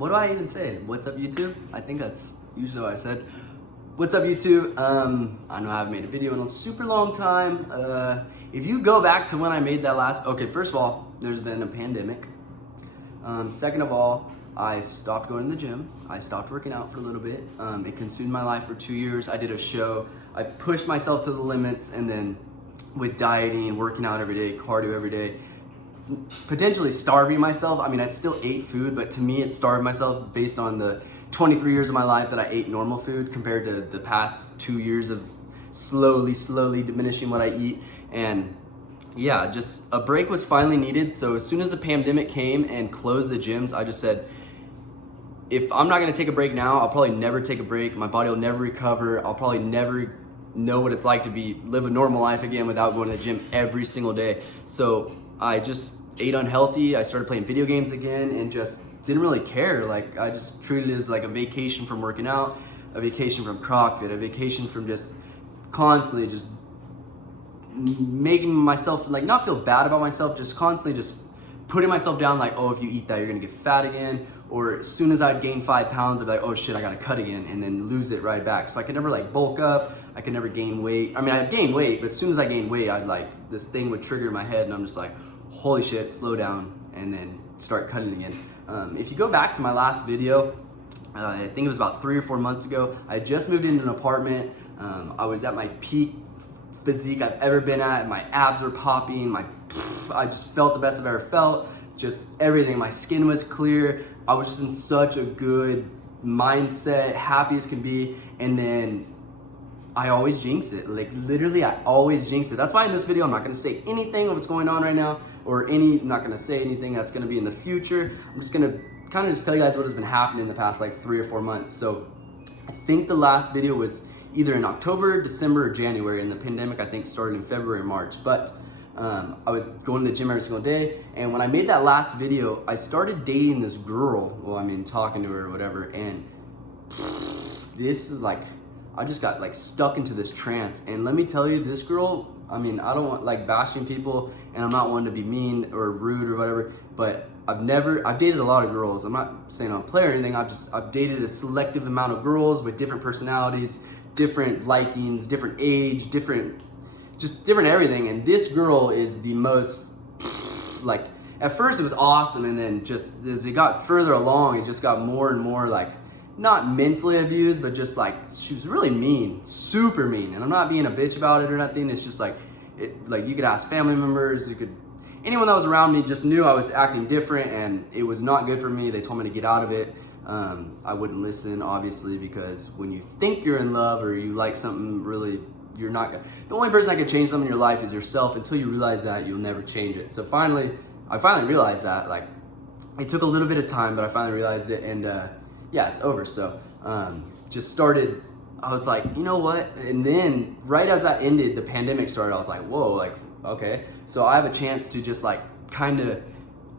what do I even say? What's up, YouTube? I think that's usually what I said. What's up, YouTube? I know I haven't made a video in a super long time. If you go back to when I made that last, okay, first of all, there's been a pandemic. Second of all, I stopped going to the gym. I stopped working out for a little bit. It consumed my life for 2 years. I did a show. I pushed myself to the limits, and then with dieting, working out every day, cardio every day, potentially starving myself. I mean, I still ate food, but to me, it starved myself based on the 23 years of my life that I ate normal food compared to the past 2 years of slowly diminishing what I eat. And yeah, just a break was finally needed. So as soon as the pandemic came and closed the gyms, I just said, if I'm not gonna take a break now, I'll probably never take a break. My body will never recover. I'll probably never know what it's like to live a normal life again without going to the gym every single day. So I just ate unhealthy. I started playing video games again and just didn't really care. Like, I just treated it as like a vacation from working out, a vacation from CrossFit, a vacation from just constantly just making myself like not feel bad about myself, just constantly just putting myself down like, oh, if you eat that, you're gonna get fat again. Or as soon as I'd gain 5 pounds, I'd be like, oh shit, I gotta cut again, and then lose it right back. So I could never like bulk up. I could never gain weight. I mean, I'd gain weight, but as soon as I gained weight, I'd like, this thing would trigger in my head, and I'm just like, holy shit, slow down, and then start cutting again. If you go back to my last video, I think it was about 3 or 4 months ago, I just moved into an apartment. I was at my peak physique I've ever been at. My abs were popping. I just felt the best I've ever felt. Just everything. My skin was clear. I was just in such a good mindset, happy as can be. And then I always jinx it. Like literally, I always jinx it. That's why in this video, I'm not gonna say anything of what's going on right now, or I'm not gonna say anything that's gonna be in the future. I'm just gonna kind of just tell you guys what has been happening in the past like 3 or 4 months. So I think the last video was either in October, December, or January, and the pandemic I think started in February or March. But I was going to the gym every single day, and when I made that last video, I started dating this girl. Well, I mean, talking to her or whatever, and this is like, I just got like stuck into this trance. And let me tell you, this girl, I mean, I don't want like bashing people, and I'm not one to be mean or rude or whatever, but I've dated a lot of girls. I'm not saying I'm a player or anything. I've dated a selective amount of girls with different personalities, different likings, different age, different everything. And this girl is the most, like, at first it was awesome, and then just as it got further along, it just got more and more like, not mentally abused, but just like, she was really mean, super mean. And I'm not being a bitch about it or nothing. It's just like, you could ask family members, anyone that was around me just knew I was acting different, and it was not good for me. They told me to get out of it. I wouldn't listen, obviously, because when you think you're in love or you like something, really, you're not gonna. The only person that can change something in your life is yourself. Until you realize that, you'll never change it. So I finally realized that. Like, it took a little bit of time, but I finally realized it, and yeah, it's over. So just started, I was like, you know what? And then right as that ended, the pandemic started. I was like, whoa, like, okay. So I have a chance to just like kind of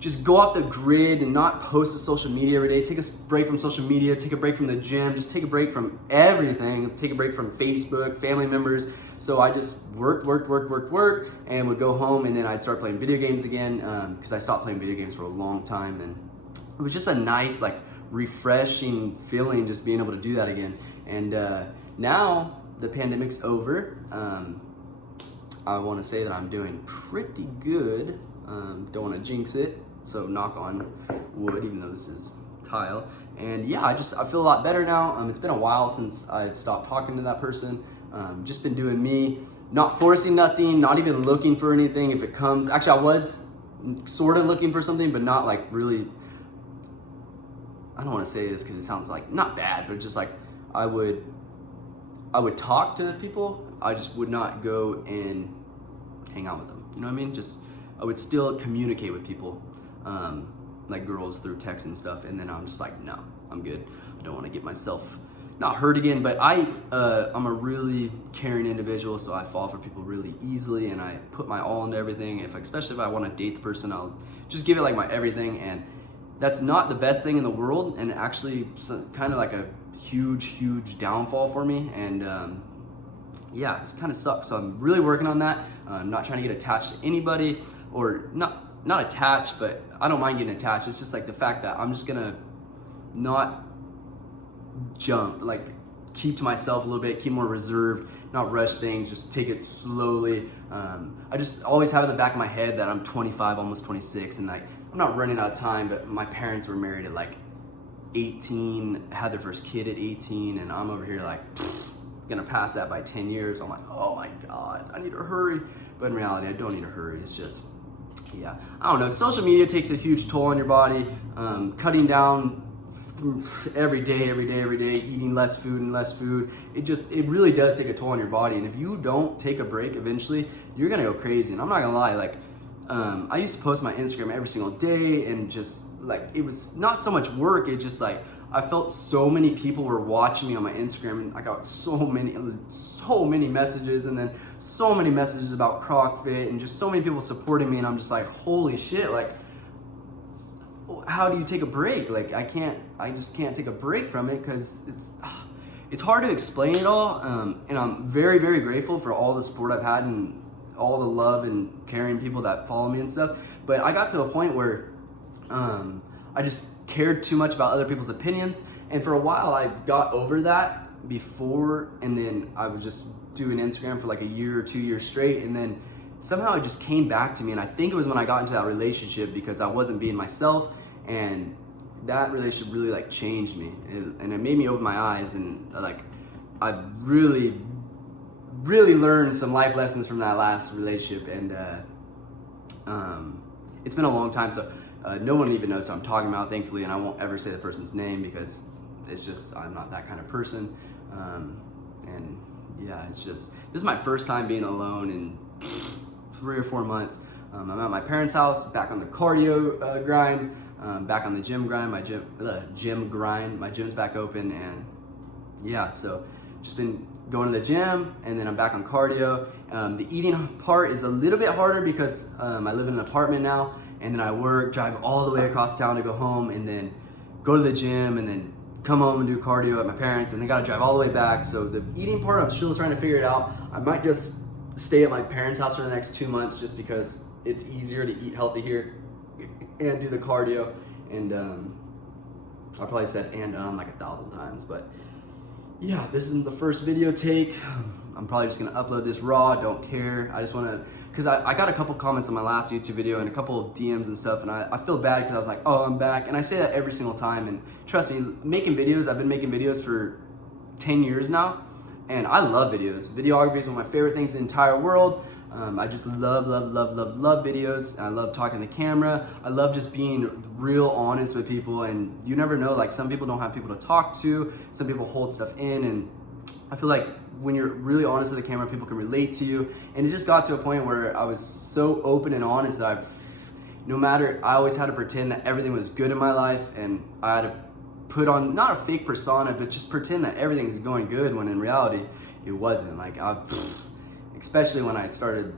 just go off the grid and not post to social media every day. Take a break from social media, take a break from the gym, just take a break from everything, take a break from Facebook, family members. So I just worked, and would go home, and then I'd start playing video games again, because I stopped playing video games for a long time. And it was just a nice, like, refreshing feeling just being able to do that again. And now the pandemic's over. I want to say that I'm doing pretty good. Don't want to jinx it, so knock on wood, even though this is tile. And yeah, I feel a lot better now. It's been a while since I stopped talking to that person. Just been doing me, not forcing nothing, not even looking for anything if it comes. Actually, I was sort of looking for something, but not like really. I don't want to say this because it sounds like not bad, but just like I would talk to people. I just would not go and hang out with them. You know what I mean? I would still communicate with people, like girls through text and stuff. And then I'm just like, no, I'm good. I don't want to get myself not hurt again, but I'm a really caring individual. So I fall for people really easily, and I put my all into everything. Especially if I want to date the person, I'll just give it like my everything. And that's not the best thing in the world, and actually kind of like a huge downfall for me. And yeah, it kind of sucks. So I'm really working on that. I'm not trying to get attached to anybody, or not attached, but I don't mind getting attached. It's just like the fact that I'm just gonna not jump, like keep to myself a little bit, keep more reserved, not rush things, just take it slowly. I just always have in the back of my head that I'm 25, almost 26, and like I'm not running out of time, but my parents were married at like 18, had their first kid at 18, and I'm over here like gonna pass that by 10 years. I'm like, oh my God, I need to hurry. But in reality, I don't need to hurry. It's just, yeah, I don't know. Social media takes a huge toll on your body. Cutting down every day, eating less food and less food. It really does take a toll on your body. And if you don't take a break, eventually you're gonna go crazy. And I'm not gonna lie, like, I used to post my Instagram every single day, and just like, it was not so much work. It just like, I felt so many people were watching me on my Instagram, and I got so many messages, and then so many messages about CrockFit, and just so many people supporting me. And I'm just like, holy shit, like, how do you take a break? Like, I just can't take a break from it, because it's hard to explain it all. And I'm very, very grateful for all the support I've had and all the love and caring people that follow me and stuff. But I got to a point where I just cared too much about other people's opinions, and for a while I got over that before, and then I would just do an Instagram for like a year or 2 years straight, and then somehow it just came back to me. And I think it was when I got into that relationship, because I wasn't being myself, and that relationship really like changed me, and it made me open my eyes, and like I really learned some life lessons from that last relationship. And it's been a long time, so no one even knows who I'm talking about, thankfully, and I won't ever say the person's name, because it's just, I'm not that kind of person. And yeah, it's just, this is my first time being alone in 3 or 4 months. I'm at my parents' house, back on the cardio grind, back on the gym grind, my gym's back open, and yeah, so just been going to the gym, and then I'm back on cardio. The eating part is a little bit harder, because I live in an apartment now, and then I work, drive all the way across town to go home, and then go to the gym, and then come home and do cardio at my parents', and then gotta drive all the way back. So the eating part, I'm still trying to figure it out. I might just stay at my parents' house for the next 2 months, just because it's easier to eat healthy here and do the cardio. And I probably said like 1,000 times, but yeah, this is the first video take. I'm probably just gonna upload this raw, don't care. I just wanna, cause I got a couple comments on my last YouTube video and a couple DMs and stuff, and I feel bad, cause I was like, oh, I'm back. And I say that every single time, and trust me, making videos, I've been making videos for 10 years now, and I love videos. Videography is one of my favorite things in the entire world. I just love videos. I love talking to the camera. I love just being real honest with people, and you never know, like, some people don't have people to talk to, some people hold stuff in, and I feel like when you're really honest with the camera, people can relate to you. And it just got to a point where I was so open and honest that I always had to pretend that everything was good in my life, and I had to put on, not a fake persona, but just pretend that everything's going good, when in reality, it wasn't. Like, especially when I started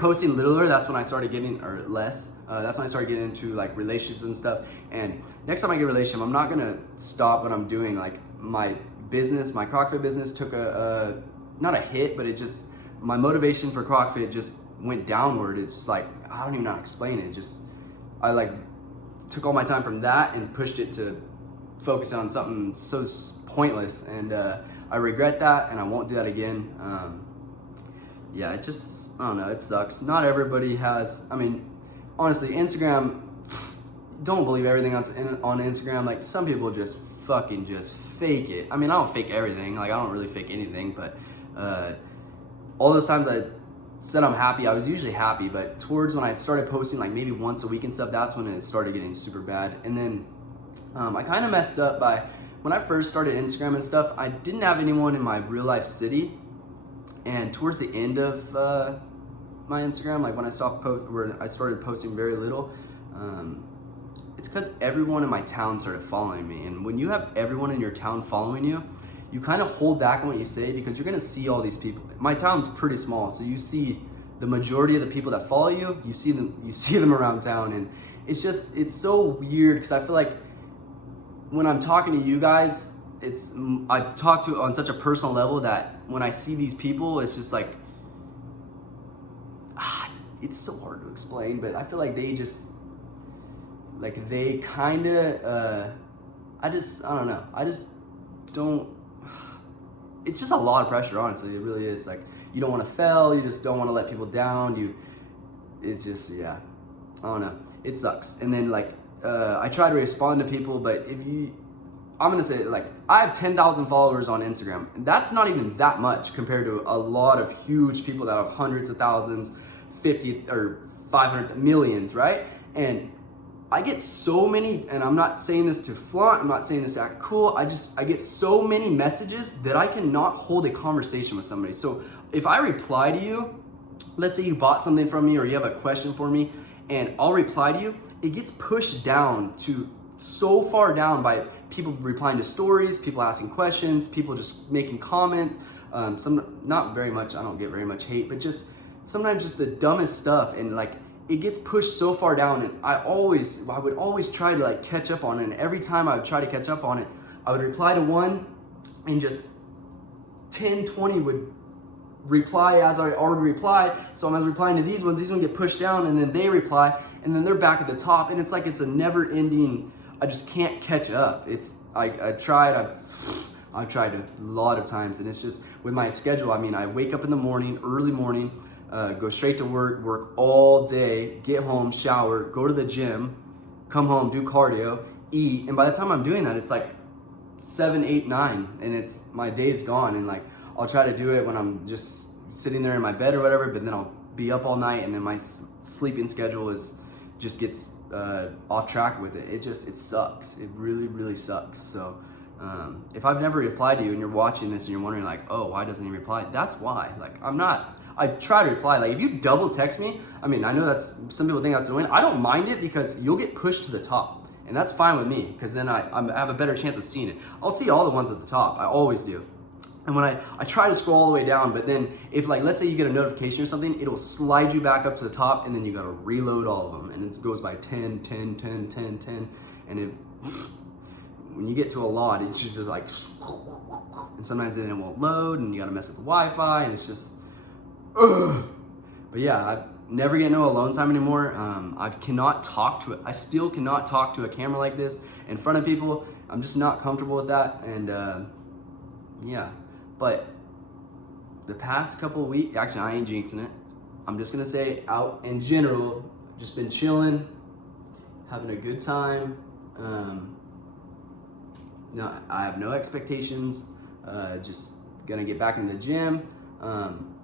posting littler, that's when I started getting, or less, that's when I started getting into like relationships and stuff. And next time I get a relationship, I'm not gonna stop what I'm doing. Like, my business, my CrockFit business took not a hit, but my motivation for CrockFit just went downward. It's just like, I don't even know how to explain it. I like took all my time from that and pushed it to focus on something so pointless. And I regret that, and I won't do that again. Yeah, I don't know, it sucks. Not everybody has, I mean, honestly, Instagram, don't believe everything on Instagram. Like, some people just fucking just fake it. I mean, I don't fake everything. Like, I don't really fake anything, but all those times I said I'm happy, I was usually happy, but towards when I started posting like maybe once a week and stuff, that's when it started getting super bad. And then I kind of messed up by, when I first started Instagram and stuff, I didn't have anyone in my real life city. And towards the end of my Instagram, like when I started posting very little, it's because everyone in my town started following me. And when you have everyone in your town following you, you kind of hold back on what you say, because you're gonna see all these people. My town's pretty small, so you see the majority of the people that follow you, you see them around town. And it's so weird, because I feel like when I'm talking to you guys, I talk to on such a personal level that when I see these people, it's just like, it's so hard to explain, but I feel like they kind of I don't know. I just don't, it's just a lot of pressure, honestly. It really is. Like, you don't want to fail. You just don't want to let people down. It's just, yeah, I don't know. It sucks. And then like, I try to respond to people, but I'm gonna say, like, I have 10,000 followers on Instagram. That's not even that much compared to a lot of huge people that have hundreds of thousands, 50 or 500 millions, right? And I get so many, and I'm not saying this to flaunt, I'm not saying this to act cool, I get so many messages that I cannot hold a conversation with somebody. So if I reply to you, let's say you bought something from me or you have a question for me, and I'll reply to you, it gets pushed down to so far down by people replying to stories, people asking questions, people just making comments, some, not very much, I don't get very much hate, but just sometimes just the dumbest stuff, and like, it gets pushed so far down, and I would always try to like catch up on it, and every time I would try to catch up on it, I would reply to one, and just 10, 20 would reply as I already replied. So I'm replying to these ones get pushed down, and then they reply, and then they're back at the top, and it's like it's a never ending, I just can't catch up. I've tried a lot of times, and it's just with my schedule. I mean, I wake up in the morning, early morning, go straight to work all day, get home, shower, go to the gym, come home, do cardio, eat, and by the time I'm doing that, it's like 7, 8, 9, and my day is gone. And like, I'll try to do it when I'm just sitting there in my bed or whatever, but then I'll be up all night, and then my sleeping schedule just gets off track with it. It sucks. It really, really sucks. So if I've never replied to you and you're watching this and you're wondering like, oh, why doesn't he reply? That's why. Like, I try to reply. Like, if you double text me, I mean, I know some people think that's annoying. I don't mind it because you'll get pushed to the top, and that's fine with me, because then I have a better chance of seeing it. I'll see all the ones at the top. I always do. And when I try to scroll all the way down, but then if, like, let's say you get a notification or something, it'll slide you back up to the top, and then you gotta reload all of them, and it goes by 10, 10, 10, 10, 10, and when you get to a lot, it's just like, and sometimes then it won't load, and you gotta mess with the Wi-Fi, and it's just, ugh. But yeah, I never get no alone time anymore. I still cannot talk to a camera like this in front of people. I'm just not comfortable with that, and yeah. But the past couple of weeks, actually I ain't jinxing it. I'm just gonna say, out in general, just been chilling, having a good time. No, I have no expectations. Just gonna get back in the gym.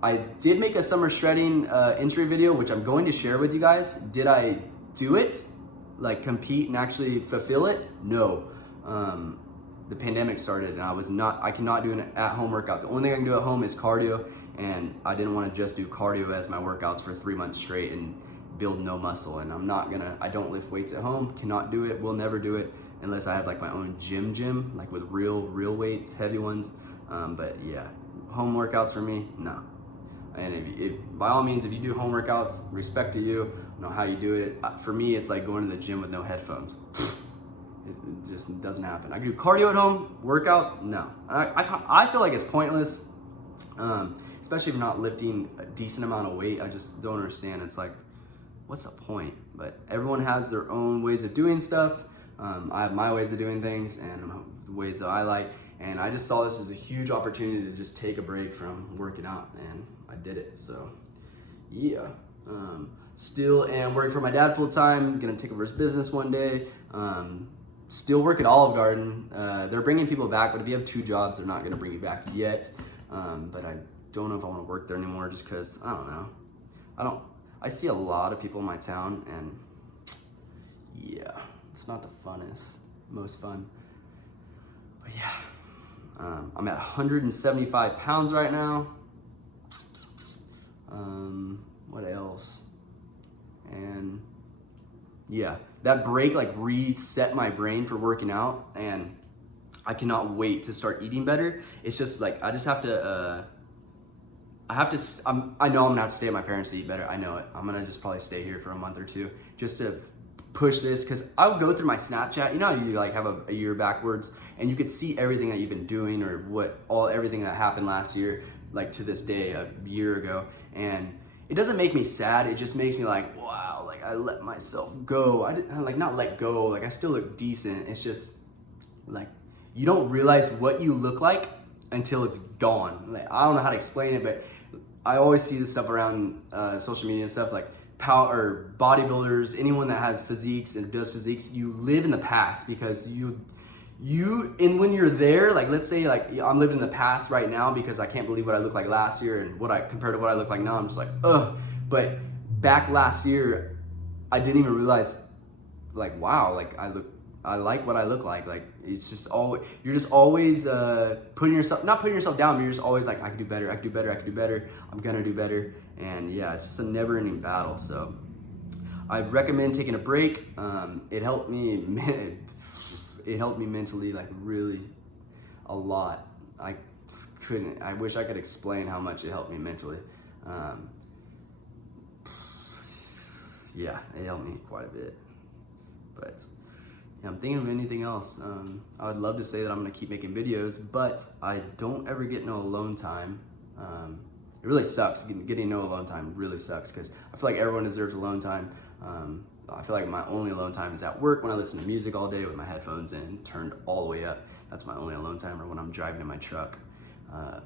I did make a summer shredding entry video, which I'm going to share with you guys. Did I do it? Like, compete and actually fulfill it? No. The pandemic started, and I cannot do an at-home workout. The only thing I can do at home is cardio, and I didn't want to just do cardio as my workouts for 3 months straight and build no muscle. And I don't lift weights at home, cannot do it, will never do it unless I have like my own gym, like with real weights, heavy ones. But yeah, home workouts for me, no. And by all means, if you do home workouts, respect to you, know how you do it. For me, it's like going to the gym with no headphones. It just doesn't happen. I can do cardio at home, workouts, no. I feel like it's pointless, especially if you're not lifting a decent amount of weight. I just don't understand. It's like, what's the point? But everyone has their own ways of doing stuff. I have my ways of doing things and the ways that I like. And I just saw this as a huge opportunity to just take a break from working out, and I did it. So yeah, still am working for my dad full time, gonna take over his business one day. Still work at Olive Garden. They're bringing people back, but if you have 2 jobs, they're not gonna bring you back yet. But I don't know if I wanna work there anymore, just cause, I don't know. I see a lot of people in my town, and yeah, it's not the most fun. But yeah, I'm at 175 pounds right now. What else? And yeah, that break like reset my brain for working out, and I cannot wait to start eating better. It's just like, I just have to, I know I'm gonna have to stay at my parents to eat better. I know it. I'm gonna just probably stay here for a month or 2 just to push this, because I would go through my Snapchat. You know how you like have a year backwards, and you could see everything that you've been doing, or everything that happened last year, like to this day, a year ago. And it doesn't make me sad. It just makes me like, wow, like I let myself go. Like not let go, like I still look decent. It's just, like, you don't realize what you look like until it's gone. Like, I don't know how to explain it, but I always see this stuff around social media and stuff, like power or bodybuilders, anyone that has physiques and does physiques. You live in the past because and when you're there, like, let's say, like, I'm living in the past right now because I can't believe what I looked like last year, and compared to what I look like now, I'm just like, ugh. But back last year, I didn't even realize, like, wow, like, I like what I look like. Like, it's just you're just always not putting yourself down, but you're just always like, I can do better, I'm gonna do better. And yeah, it's just a never ending battle. So I recommend taking a break. It helped me mentally, like, really a lot. I wish I could explain how much it helped me mentally. Yeah, it helped me quite a bit. But yeah, I'm thinking of anything else. I would love to say that I'm gonna keep making videos, but I don't ever get no alone time. It really sucks. Getting no alone time really sucks, because I feel like everyone deserves alone time. I feel like my only alone time is at work when I listen to music all day with my headphones in, turned all the way up. That's my only alone time, or when I'm driving in my truck.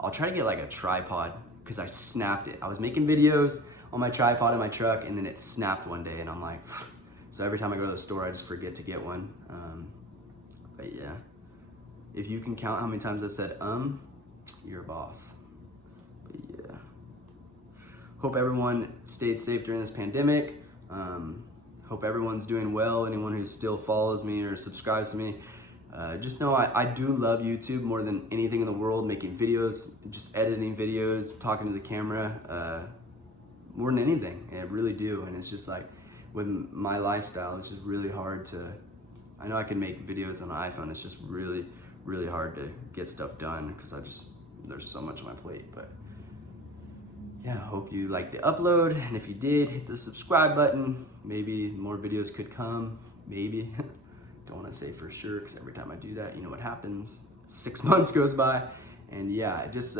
I'll try to get like a tripod, because I snapped it. I was making videos on my tripod in my truck, and then it snapped one day, and I'm like, so every time I go to the store, I just forget to get one. But yeah, if you can count how many times I said, you're a boss. But yeah, hope everyone stayed safe during this pandemic. Hope everyone's doing well. Anyone who still follows me or subscribes to me, just know I do love YouTube more than anything in the world, making videos, just editing videos, talking to the camera, more than anything. I really do. And it's just like, with my lifestyle, it's just really hard I know I can make videos on an iPhone, it's just really, really hard to get stuff done, because there's so much on my plate. But yeah, I hope you liked the upload, and if you did, hit the subscribe button. Maybe more videos could come, maybe. Don't want to say for sure, because every time I do that, you know what happens. 6 months goes by. And yeah, just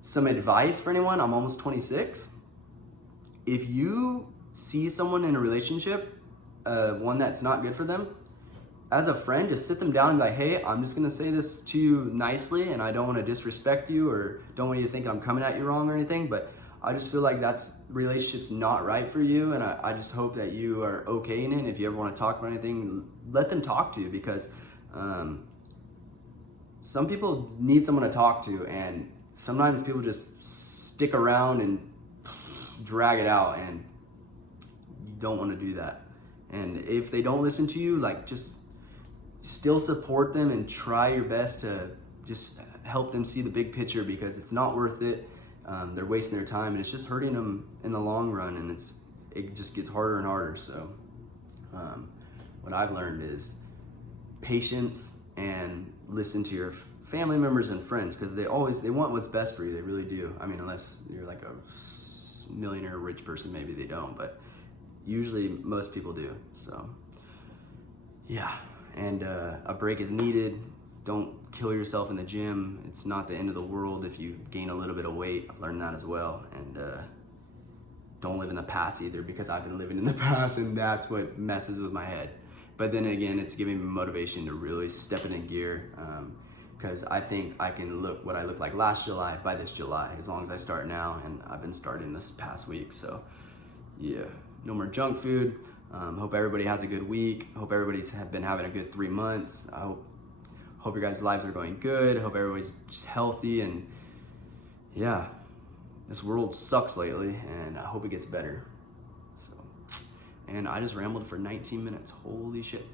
some advice for anyone. I'm almost 26. If you see someone in a relationship, one that's not good for them, as a friend, just sit them down and be like, hey, I'm just gonna say this to you nicely, and I don't want to disrespect you, or don't want you to think I'm coming at you wrong or anything, but I just feel like relationship's not right for you, and I just hope that you are okay in it. If you ever want to talk about anything, let them talk to you, because some people need someone to talk to, and sometimes people just stick around and drag it out, and you don't want to do that. And if they don't listen to you, like, just still support them and try your best to just help them see the big picture, because it's not worth it. They're wasting their time, and it's just hurting them in the long run, and it just gets harder and harder. So what I've learned is patience, and listen to your family members and friends, because they want what's best for you. They really do. I mean, unless you're like a millionaire rich person, maybe they don't, but usually most people do. So yeah, and a break is needed. Don't kill yourself in the gym. It's not the end of the world if you gain a little bit of weight. I've learned that as well. And don't live in the past either, because I've been living in the past, and that's what messes with my head. But then again, it's giving me motivation to really step it in gear, because I think I can look what I looked like last July by this July, as long as I start now, and I've been starting this past week. So yeah, no more junk food. Hope everybody has a good week. Hope everybody's been having a good 3 months. I hope your guys' lives are going good. Hope everybody's just healthy, and yeah, this world sucks lately, and I hope it gets better. So, and I just rambled for 19 minutes. Holy shit.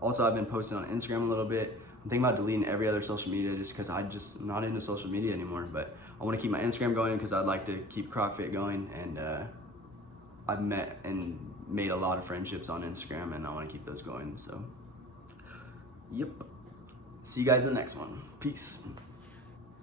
Also, I've been posting on Instagram a little bit. I'm thinking about deleting every other social media, just because I'm not into social media anymore. But I want to keep my Instagram going, because I'd like to keep CrocFit going, and I've met and made a lot of friendships on Instagram, and I want to keep those going. So, yep. See you guys in the next one. Peace.